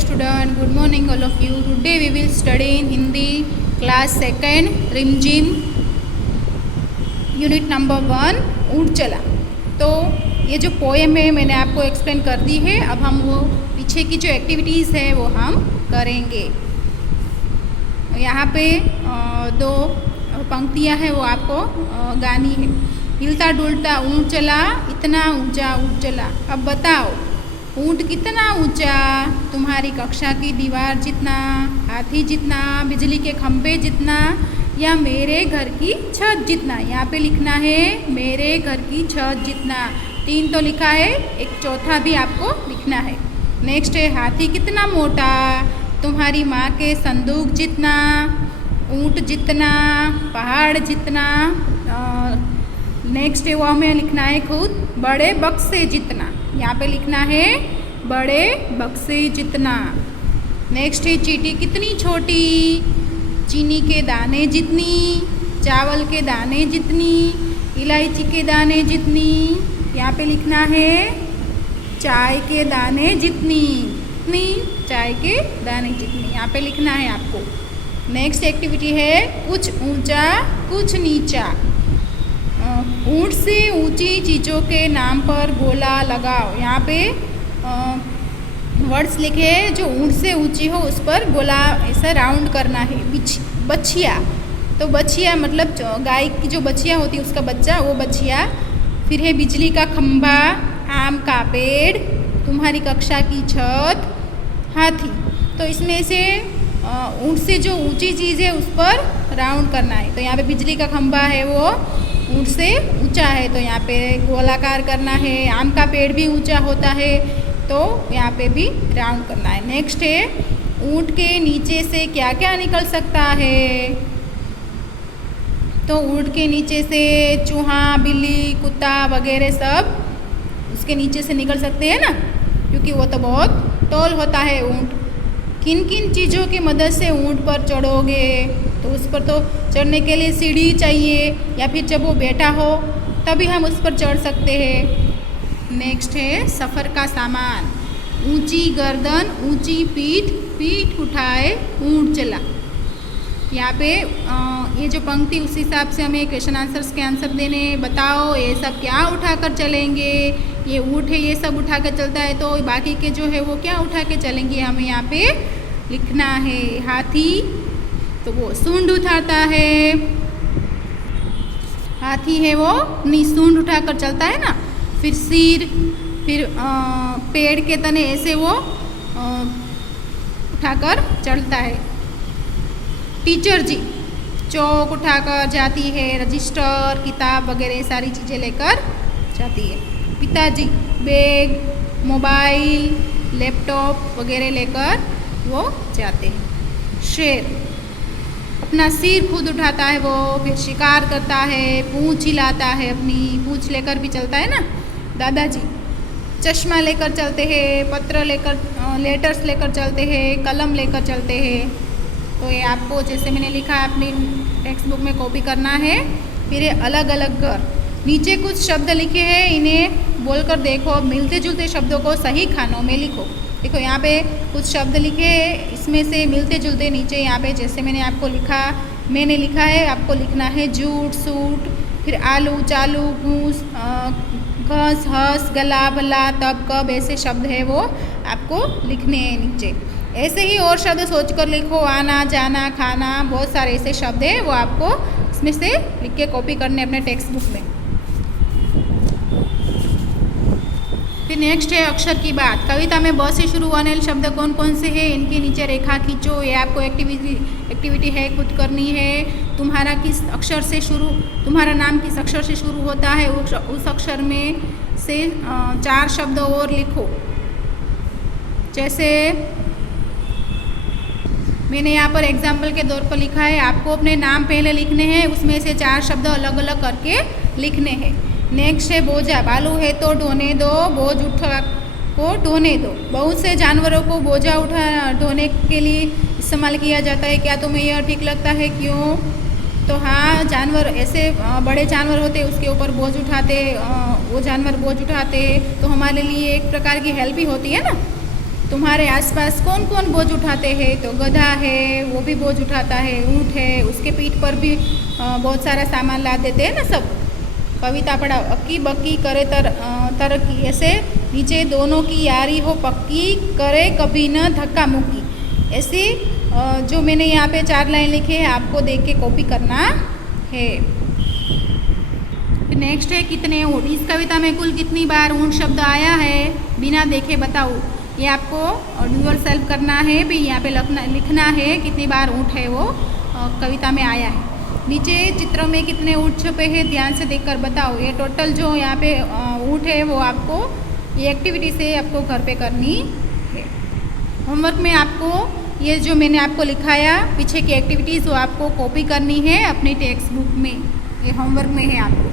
student, good morning all of you. Today we will study in Hindi class 2nd रिमझिम unit number 1 ऊँट चला। तो ये जो पोएम है मैंने आपको एक्सप्लेन कर दी है। अब हम वो पीछे की जो एक्टिविटीज़ है वो हम करेंगे। यहाँ पे दो पंक्तियाँ हैं वो आपको गानी है। हिलता डुलता ऊँट चला, इतना ऊंचा ऊँट चला। अब बताओ ऊँट कितना ऊंचा? तुम्हारी कक्षा की दीवार जितना, हाथी जितना, बिजली के खंभे जितना, या मेरे घर की छत जितना। यहाँ पे लिखना है मेरे घर की छत जितना। 3 तो लिखा है, एक चौथा भी आपको लिखना है। नेक्स्ट है हाथी कितना मोटा? तुम्हारी माँ के संदूक जितना, ऊँट जितना, पहाड़ जितना। नेक्स्ट है वो हमें लिखना है खुद बड़े बक्से जितना। यहाँ पे लिखना है बड़े बक्से जितना। नेक्स्ट है चींटी कितनी छोटी? चीनी के दाने जितनी, चावल के दाने जितनी, इलायची के दाने जितनी। यहाँ पे लिखना है चाय के दाने जितनी, इतनी चाय के दाने जितनी। यहाँ पे लिखना है आपको। नेक्स्ट एक्टिविटी है कुछ ऊंचा कुछ नीचा। ऊँट से ऊंची चीज़ों के नाम पर गोला लगाओ। यहाँ पे वर्ड्स लिखे जो ऊँट से ऊंची हो उस पर गोला ऐसा राउंड करना है। बछिया, तो बछिया मतलब गाय की जो बछिया होती है उसका बच्चा, वो बछिया। फिर है बिजली का खंभा, आम का पेड़, तुम्हारी कक्षा की छत, हाथी। तो इसमें से ऊँट से जो ऊंची चीज़ है उस पर राउंड करना है। तो यहाँ पे बिजली का खंभा है वो ऊँट से ऊंचा है, तो यहाँ पे गोलाकार करना है। आम का पेड़ भी ऊंचा होता है, तो यहाँ पे भी राउंड करना है। नेक्स्ट है ऊँट के नीचे से क्या क्या निकल सकता है? तो ऊँट के नीचे से चूहा, बिल्ली, कुत्ता वगैरह सब उसके नीचे से निकल सकते हैं ना, क्योंकि वो तो बहुत टॉल होता है ऊँट। किन किन चीज़ों की मदद से ऊँट पर चढ़ोगे? तो उस पर तो चढ़ने के लिए सीढ़ी चाहिए, या फिर जब वो बैठा हो तभी हम उस पर चढ़ सकते हैं। नेक्स्ट है सफ़र का सामान। ऊंची गर्दन ऊंची पीठ, पीठ उठाए ऊँट चला। यहाँ पे ये जो पंक्ति उस हिसाब से हमें क्वेश्चन आंसर्स के आंसर देने। बताओ ये सब क्या उठा कर चलेंगे? ये ऊँट है, ये सब उठा कर चलता है, तो बाकी के जो है वो क्या उठा के चलेंगे? हमें यहाँ पे लिखना है हाथी, तो वो सूंड उठाता है। हाथी है वो अपनी सूंड उठा कर चलता है ना। फिर सिर, फिर पेड़ के तने ऐसे वो उठाकर चढ़ता है। टीचर जी चौक उठाकर जाती है, रजिस्टर, किताब वगैरह सारी चीज़ें लेकर जाती है। पिताजी बैग, मोबाइल, लैपटॉप वगैरह लेकर वो जाते हैं। शेर अपना सिर खुद उठाता है वो, फिर शिकार करता है, पूँछ हिलाता है, अपनी पूँछ लेकर भी चलता है ना। दादाजी चश्मा लेकर चलते हैं, पत्र लेकर लेटर्स लेकर चलते हैं, कलम लेकर चलते हैं। तो ये आपको जैसे मैंने लिखा है अपनी टेक्स्ट बुक में कॉपी करना है। फिर ये अलग अलग घर, नीचे कुछ शब्द लिखे हैं, इन्हें बोलकर देखो। मिलते जुलते शब्दों को सही खानों में लिखो। देखो यहाँ पे कुछ शब्द लिखे हैं, इसमें से मिलते जुलते नीचे यहाँ पे जैसे मैंने लिखा है आपको लिखना है जूट, सूट, फिर आलू, चालू, घूस, घस, हंस, गला, भला, तब, कब, ऐसे शब्द है वो आपको लिखने हैं नीचे। ऐसे ही और शब्द सोचकर लिखो, आना, जाना, खाना, बहुत सारे ऐसे शब्द हैं वो आपको इसमें से लिख के कॉपी करने अपने टेक्स्ट बुक में। फिर नेक्स्ट है अक्षर की बात। कविता में ब से शुरू होने वाले शब्द कौन कौन से हैं, इनके नीचे रेखा खींचो। ये आपको एक्टिविटी है, खुद करनी है। तुम्हारा नाम किस अक्षर से शुरू होता है, उस अक्षर में से 4 शब्द और लिखो। जैसे मैंने यहाँ पर एग्जाम्पल के तौर पर लिखा है, आपको अपने नाम पहले लिखने हैं, उसमें से 4 शब्द अलग अलग करके लिखने हैं। नेक्स्ट है बोझा। बालू है तो ढोने दो, बोझ उठा को ढोने दो। बहुत से जानवरों को बोझा ढोने के लिए इस्तेमाल किया जाता है। क्या तुम्हें यह ठीक लगता है? क्यों? तो हाँ, जानवर ऐसे बड़े जानवर होते हैं उसके ऊपर बोझ उठाते, वो जानवर बोझ उठाते, तो हमारे लिए एक प्रकार की हेल्प ही होती है ना। तुम्हारे आसपास कौन कौन बोझ उठाते हैं? तो गधा है, वो भी बोझ उठाता है। ऊँट है, उसके पीठ पर भी बहुत सारा सामान ला देते हैं ना सब। कविता पढ़ाओ। अक्की बक्की करे तरक्की, ऐसे नीचे दोनों की यारी हो पक्की, करे कभी न धक्का मुक्की। ऐसे जो मैंने यहाँ पे 4 लाइन लिखे हैं, आपको देख के कॉपी करना है। नेक्स्ट है कितने ऊँट। इस कविता में कुल कितनी बार ऊँट शब्द आया है, बिना देखे बताओ। ये आपको डू योर सेल्फ करना है, भी यहाँ पे लिखना है कितनी बार ऊँट है वो कविता में आया है। नीचे चित्रों में कितने ऊँट छुपे हैं, ध्यान से देखकर बताओ। ये टोटल जो यहाँ पे ऊँट है वो आपको ये एक्टिविटी से आपको घर पे करनी है। होमवर्क में आपको ये जो मैंने आपको लिखाया पीछे की एक्टिविटीज़ वो आपको कॉपी करनी है अपनी टेक्स्ट बुक में। ये होमवर्क में है आपको।